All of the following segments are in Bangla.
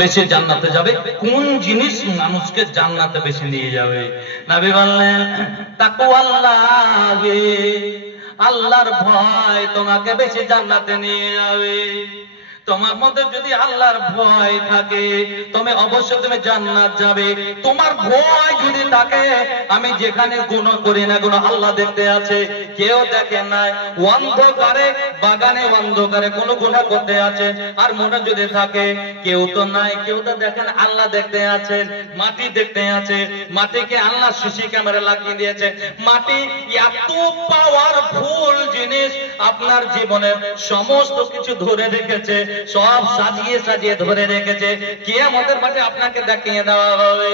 বেশি জান্নাতে যাবে? কোন জিনিস মানুষকে জান্নাতে বেশি নিয়ে যাবে? নবী বললেন তাকওয়াল্লাহ, আল্লাহর ভয় তোমাকে বেশি জান্নাতে নিয়ে যাবে। তোমার মধ্যে যদি আল্লাহর ভয় থাকে তুমি অবশ্যই তুমি জান্নাত যাবে। তোমার ভয় যদি থাকে, আমি যেখানে গুনাহ করি না গুনাহ আল্লাহ দেখতে আছে, কেউ দেখে নাই, অন্ধকারে বাগানে অন্ধকারে কোন গুনাহ করতে আছে, আর মনে যদি থাকে কেউ তো নাই, কেউ তো দেখেন, আল্লাহ দেখতে আছেন, মাটি দেখতে আছে, মাটিকে আল্লাহ সিসি ক্যামেরা লাগিয়ে দিয়েছে। মাটি এত পাওয়ারফুল জিনিস, আপনার জীবনের সমস্ত কিছু ধরে রেখেছে, সব সাজিয়ে সাজিয়ে ধরে রেখেছে। কিয়ামতের মাঠে আপনাকে দেখিয়ে দেওয়া হবে।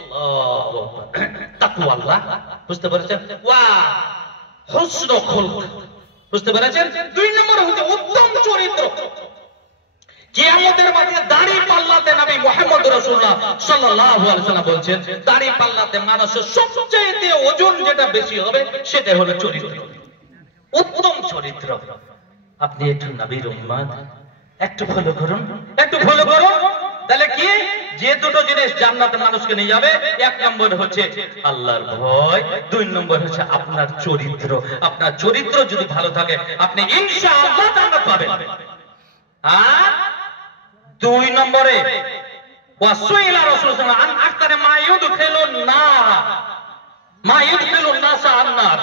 আল্লাহু আকবার। তাকওয়াল্লাহ, বুঝতে পেরেছেন? ওয়া হুসনুল খুলক, বুঝতে পেরেছেন? 2 নম্বর হচ্ছে উত্তম চরিত্র। কিয়ামতের মাঠে দাড়ি পাল্লাতে নবী মুহাম্মদ রাসূলুল্লাহ সাল্লাল্লাহু আলাইহি ওয়াসাল্লাম বলছেন, দাড়ি পাল্লাতে মানুষের সবচেয়ে ওজন যেটা বেশি হবে সেটা হলো চরিত্র, উত্তম চরিত্র। আপনি একটু নবীর উম্মত, একটু ফলো করুন, একটু ফলো করুন। তাহলে কি, যে দুটো জিনিস জান্নাতে মানুষকে নিয়ে যাবে, 1 নম্বর হচ্ছে আল্লাহর ভয়, 2 নম্বর হচ্ছে আপনার চরিত্র। আপনার চরিত্র যদি ভালো থাকে আপনি ইনশাআল্লাহ জান্নাত পাবেন। আর 2 নম্বরে ওয়াসুইলা রাসূলুল্লাহ সাল্লাল্লাহু আলাইহি ওয়াসাল্লাম আন আকতারে মা ইউদখিলুন নার, মা ইউদখিলুন নাসা আন-নার,